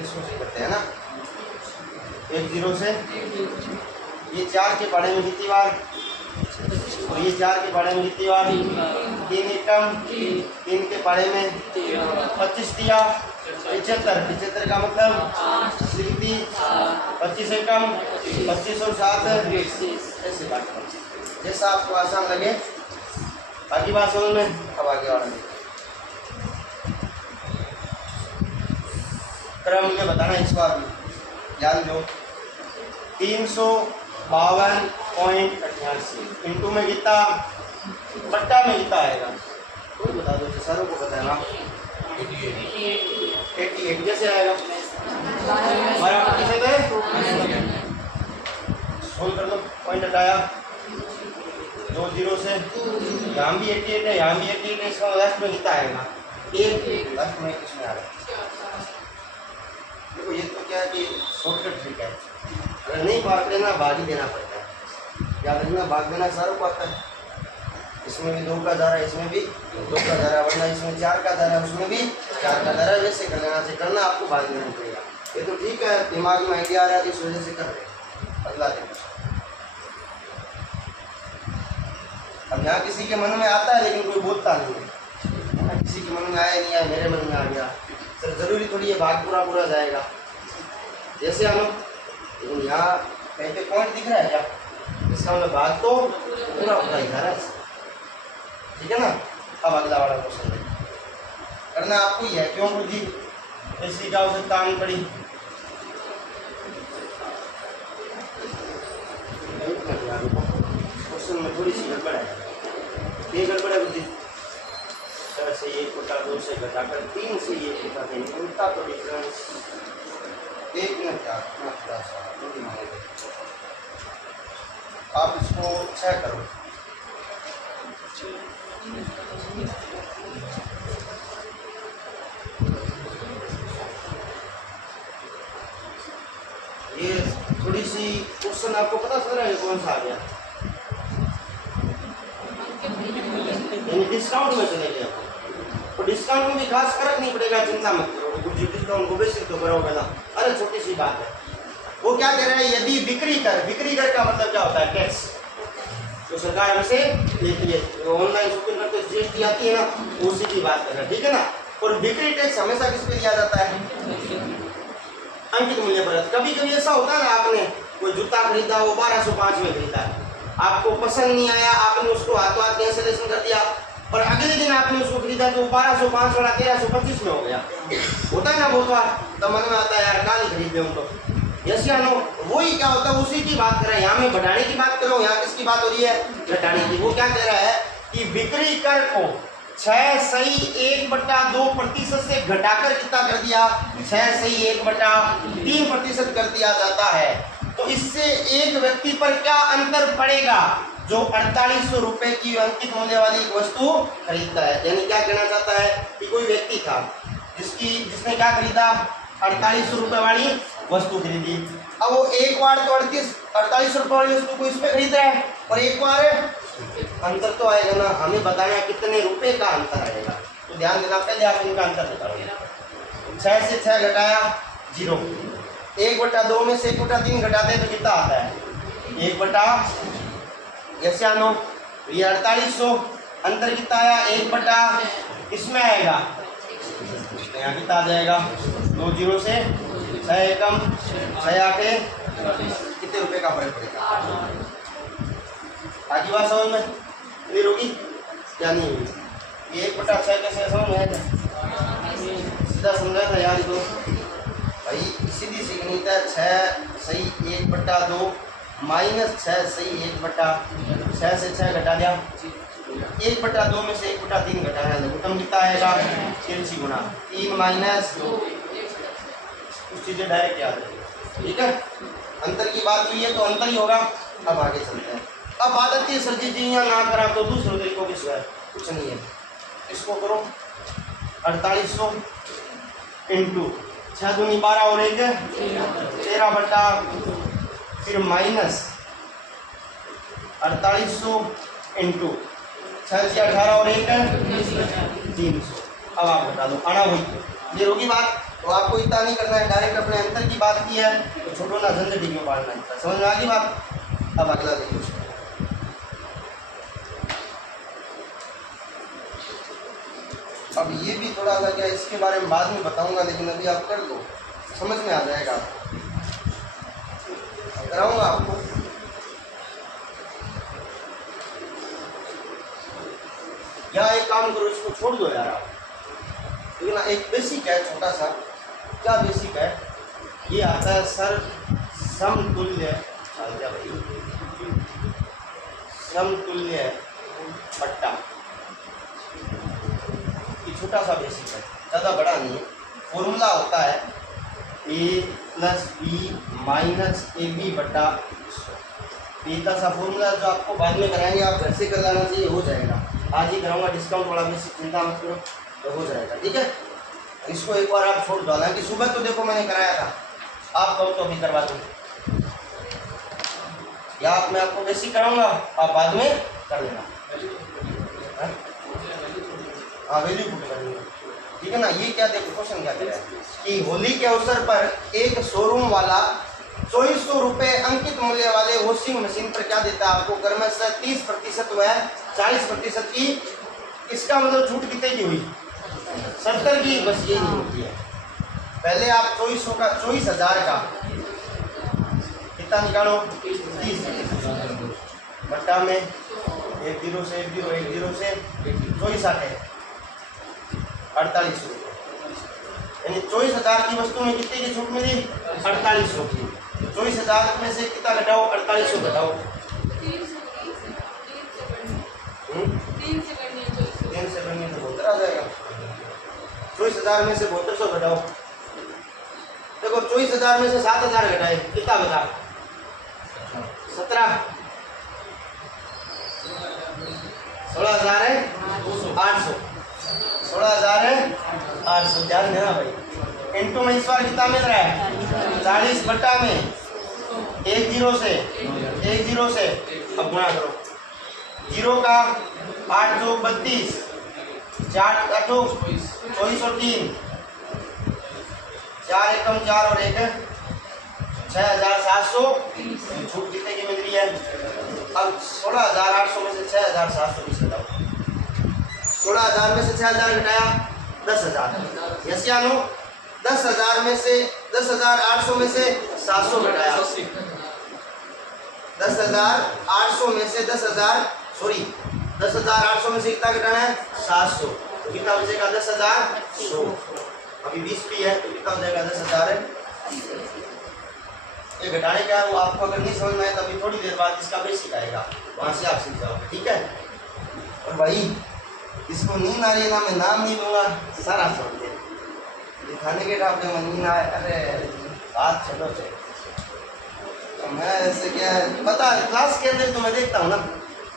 इसको से करते हैं ना, 1 0 से ये 4 के पढ़े में कितनी बार, और ये 4 के पढ़े में कितनी बार, 3 एकम 3 के पढ़े में 25 दिया 75 का मतलब 25 एकम 25 और 7 ऐसे बात करो जैसा आपको आसान लगे। बाकी बात समझ में, अब आगे वाला क्रम में बताना इस बार भी ध्यान दो। 352.88 इंटू में कितना, बट्टा में कितना आएगा, कोई बता दो, सरों को बताना। 88 कैसे आएगा, 12 सोल्व कर दो, पॉइंट हटाया 2 0 से, यहाँ भी 88 है, यहाँ भी 88 है, इसका लास्ट में कितना आएगा, 1 लास्ट में किसमें आ रहा है। देखो ये तो क्या है कि शॉर्टकट ट्रिक है, अगर नहीं भाग लेना भाग ही देना पड़ता है, याद रखना भाग देना सारों को आता है। इसमें भी 2 का जा रहा है, इसमें भी 2 का जा रहा है, वरना इसमें 4 का जा रहा है, उसमें भी 4 का जा रहा है, वैसे कर लेना से करना आपको भाग देना पड़ेगा। ये तो ठीक है, दिमाग में आइडिया आ रहा है इस वजह से कर रहे हैं, अगला देखो। अब यहाँ किसी के मन में आता है लेकिन कोई बोलता नहीं है, किसी के मन में आया नहीं आया, मेरे मन में आ गया, सर जरूरी थोड़ी ये भाग पूरा जाएगा। जैसे हम यहाँ कहीं पे पॉइंट दिख रहा है क्या, इसका मतलब भाग तो पूरा ही जा रहा है, ठीक है ना। अब अगला वाला क्वेश्चन करना आपको ही है, क्यों बुद्धि ऐसी क्या आवश्यकता आनी पड़ी। क्वेश्चन में थोड़ी सी गड़बड़ है, ये गड़बड़ है बुद्धि, 4 से 1 बटा 2 से घटाकर 3 से 1 बटा 3, उल्टा तो डिफरेंस 1 में क्या थोड़ा सा आप इसको 6 करो, ये थोड़ी सी क्वेश्चन आपको पता चल रहा है कौन सा आ गया, यानी डिस्काउंट में चले गए, तो डिस्काउंट में भी खास फर्क नहीं पड़ेगा, चिंता मत करो, कुछ डिस्काउंट को बेसिक तो करोगे ना। अरे छोटी सी बात है, वो क्या कह रहा है, यदि बिक्री कर का मतलब क्या होता है, टैक्स, तो सरकार हमसे लेती है, ऑनलाइन शॉपिंग करते जीएसटी आती है ना, उसी की बात कर रहा है, ठीक है ना। और बिक्री टैक्स हमेशा किस पे दिया जाता है, अंकित मूल्य पर। कभी कभी ऐसा होता है ना, आपने कोई जूता खरीदा, वो 1205 में खरीदा है, आपको पसंद नहीं आया, आपने उसको हाथों हाथ कैंसिलेशन कर दिया, और अगले दिन आपने उसको खरीदा तो 1205 वाला 1325 में हो गया, होता है ना बहुत बार, तब मन में आता है यार कहाँ खरीद दे उनको, यस या नो। वही क्या होता है, उसी की बात कर रहा है, यहाँ मैं बढ़ाने की बात कर रहा हूँ, यहाँ किसकी बात हो रही है, घटाने की। वो क्या कह रहा है कि बिक्री कर को 6.1/2% से घटाकर कितना कर दिया, 6.1/3% कर दिया जाता है, तो इससे एक व्यक्ति पर क्या अंतर पड़ेगा, जो 4800 रुपए की अंकित मूल्य वाली एक वस्तु खरीदता है। यानी क्या कहना चाहता है कि कोई व्यक्ति था जिसने क्या खरीदा, 4800 रुपए वाली वस्तु खरीदी। अब वो एक बार तो 4800 रुपए वाली वस्तु को इस पे खरीद रहा है, और एक बार अंतर तो आएगा ना, हमें बताना कितने रुपए का अंतर आएगा, तो ध्यान देना, पहले आप इनका अंतर निकालोगे। 6 से 6 घटाया 0, 1/2 में से 1/3 घटाते हैं तो कितना आता है, 1/, यस या नो। ये 4800 अंतर कितना आया, 1/, इसमें आएगा, यहाँ कितना आ जाएगा, 2 0 से 6 एकम 6 आके कितने रुपए का फर्क पड़ेगा। आगे बात समझ में क्लियर होगी या नहीं होगी, ये 1/6 कैसे समझ में आएगा, सीधा समझा था यार, तो भाई सीधी सी गणित है, 6.1/2 माइनस 6.1/6 से 6 घटा दिया, 1/2 में से 1/3 घटाना है, कुटुंब कितना आएगा, 3 गुना 3 माइनस, कुछ चीजें डायरेक्ट याद रखें, ठीक है। अंतर की बात हुई है तो अंतर ही होगा। अब आगे चलते हैं। अब बात आती है सर जी यहाँ ना करा तो दूसरे तरीकों की सिवाय कुछ नहीं है, इसको करो 4800 इंटू 6 दूनी 12 और 1 13 बटा, फिर माइनस 4800 इंटू 6 से 18 और 1 300। अब आप बता दो आना वही, ये होगी बात। तो आपको इतना नहीं करना है, डायरेक्ट अपने अंतर की बात की है तो छोटो ना झंझट में पाड़ना है। समझ में आ गई बात? अब अगला देखिए उसका। अब ये भी थोड़ा सा क्या इसके बारे में बाद में बताऊंगा, लेकिन अभी आप कर लो, समझ में आ जाएगा आपको, कराऊंगा आपको। या एक काम करो, इसको छोड़ दो यार आप, लेकिन ना एक बेसिक है छोटा सा। क्या बेसिक है? ये आता है सर समतुल्य, समतुल्य पट्टा। ये छोटा सा बेसिक है, ज़्यादा बड़ा नहीं है। फॉर्मूला होता है a plus B minus A B बटा 100। इतना सा फॉर्मूला जो आपको बाद में कराएंगे, आप घर से कर लाना चाहिए, हो जाएगा। आज ही कराऊंगा, डिस्काउंट वाला बेसिक, चिंता मत करो, तो हो जाएगा। ठीक है, इसको एक बार आप छोड़ दो। हालांकि सुबह तो देखो मैंने कराया था, आप कहो तो अभी करवा दो, या मैं आपको बेसिक कराऊंगा, आप बाद में कर लेना। हाँ, वैल्यू पुट कर लेंगे, ठीक है ना। ये क्या देखो क्वेश्चन क्या है कि होली के अवसर पर एक शोरूम वाला 2400 रुपये अंकित मूल्य वाले वॉशिंग मशीन पर क्या देता है आपको? क्रमशः 30% व 40% की, इसका मतलब छूट कितने की हुई? 70 की। बस यही होती है। पहले आप 2400 का 24,000 का कितना निकालो? 30 बट्टा में 10 से 10 से 24 आते 4800 रुपये, यानी 24,000 की वस्तु में कितने की छूट मिली? 4800 की। 24,000 में से कितना घटाओ? 4800 घटाओ। 3 से करनी तो 72 आ जाएगा। 24,000 में से 7200 घटाओ। देखो 24,000 में से 7,000 घटाए, कितना बचा? 17। 16,000 है 800। 16,000 है 800। ध्यान देना भाई, इनटू में इस बार कितना मिल रहा है? 40 बट्टा में 1 0 से अब गुणा करो। 0 का 8 जोग 32, 4 8 24 और 3 4 एकम 4 और 1 6,700। छूट कितने की मिल रही है? अब 16,800 में से 6,720 घटाओ। 16,000 में से 6,000 घटाया 10,000। यस या नो? 10,000 में से 10,800 में से 700 घटाया। 10,800 में से 10,800 में से कितना घटाना है? 700। तो कितना बचेगा? 10,100। अभी 20 पी है तो कितना हो जाएगा? 10,000 है। ये घटाने क्या है वो आपको अगर नहीं समझ में आए तो अभी थोड़ी देर बाद इसका बेसिक आएगा, वहाँ से आप सीख जाओगे। ठीक है। और भाई इसको नींद आ रही है ना, मैं नाम नहीं लूँगा, सारा छोड़ दे। दिखाने के टाइम पे नींद आए, अरे बात चलो थे तो मैं ऐसे क्या है पता है, क्लास के अंदर तो मैं देखता हूँ ना,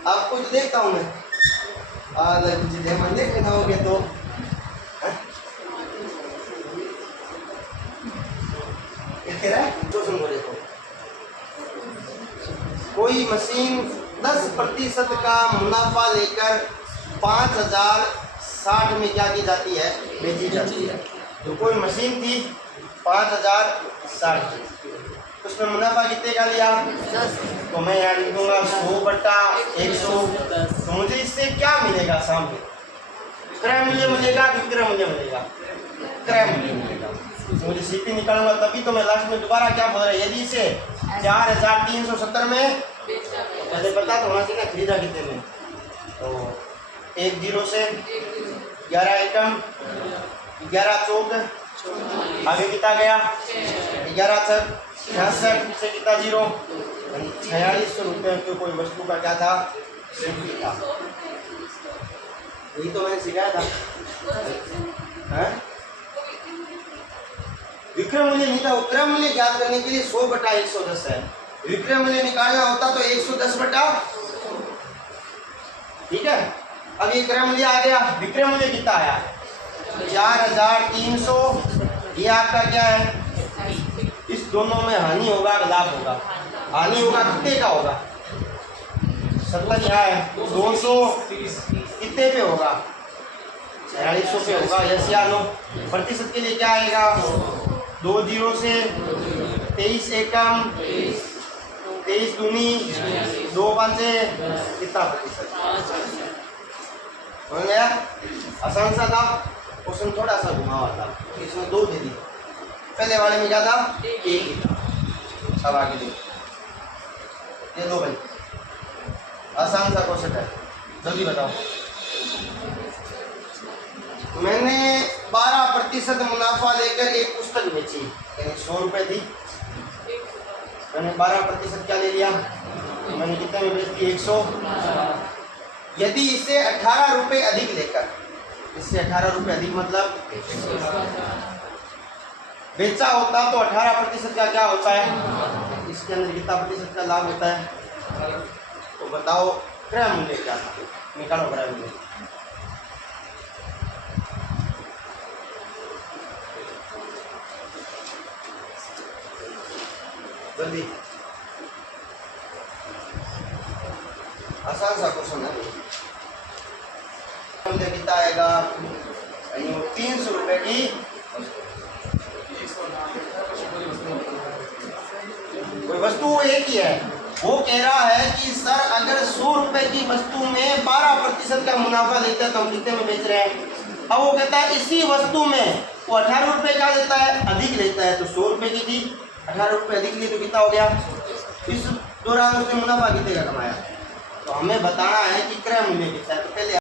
आपको तो देखता हूँ मैं। कुछ मन देख लेना होगे तो तो सुनो, देखो कोई मशीन 10% का मुनाफा लेकर 5,060 में क्या की जाती है? बेची जाती है। तो कोई मशीन थी 5,060 की, उसमें मुनाफा कितने का लिया? 10। तो मैं यहाँ लिख दूंगा 100 बट्टा 100। तो मुझे इससे क्या मिलेगा? सामने क्रय मूल्य मिलेगा, विक्रय मूल्य मिलेगा, क्रय मूल्य मिलेगा। तो मुझे सीपी निकालूंगा तभी तो मैं लास्ट में दोबारा क्या बोल रहा है? यदि इसे 4,370 में, पहले पता तो होना चाहिए ना खरीदा कितने में। तो 1 0 से 11 एकम 11 चौक, आगे कितना गया? 11 छक 66 से कितना 0, 4600 रुपये की कोई वस्तु का क्या था? सीपी था। यही तो मैंने सिखाया था। विक्रय मूल्य नहीं था, विक्रय मूल्य ज्ञात करने के लिए 100 बटा 110 है। विक्रय मूल्य निकालना होता तो 110 बटा, ठीक है। अब ये क्रय मूल्य आ गया, विक्रय मूल्य कितना आया? 4,300। ये आपका क्या है? इस दोनों में हानि होगा, लाभ होगा? हानि होगा कितने का होगा? 70 यहाँ है, 200 कितने पे होगा? 4200 पे होगा, यस या नो। प्रतिशत के लिए क्या आएगा, 2 जीरो से 23 एकम 23 दूनी 2 पंचे कितना प्रतिशत, समझ गया। आसान सा था, क्वेश्चन थोड़ा सा घुमावा था, इसमें 2 दे दी, पहले वाले में क्या था, 1 ही था। अब आगे देखो, ये लो भाई, आसान सा क्वेश्चन है, जल्दी बताओ। मैंने 12% मुनाफा लेकर एक पुस्तक बेची, यानी 100 रुपये थी, मैंने 12% क्या ले लिया, मैंने कितने में बेच दी, 100। यदि इसे 18 रुपये अधिक लेकर, इससे 18 रुपये अधिक मतलब बेचा होता तो 18% का क्या होता है, इसके अंदर कितना प्रतिशत का लाभ होता है, तो बताओ क्रय मूल्य क्या था, निकालो क्रय मूल्य। जल्दी, आसान सा क्वेश्चन है। मूल्य कितना आएगा, 300 रुपये की कोई वस्तु एक ही है, वो कह रहा है कि सर अगर 100 रुपये की वस्तु में 12% का मुनाफा लेते हैं तो हम कितने में बेच रहे हैं। अब वो कहता है इसी वस्तु में वो 18 रुपये का लेता है, अधिक लेता है, तो 100 रुपये की थी, 18 रुपये अधिक लिए तो कितना हो गया, इस दौरान उसने मुनाफा कितने का कमाया। तो हमें बताना है कि क्रय मूल्य कितना है, तो पहले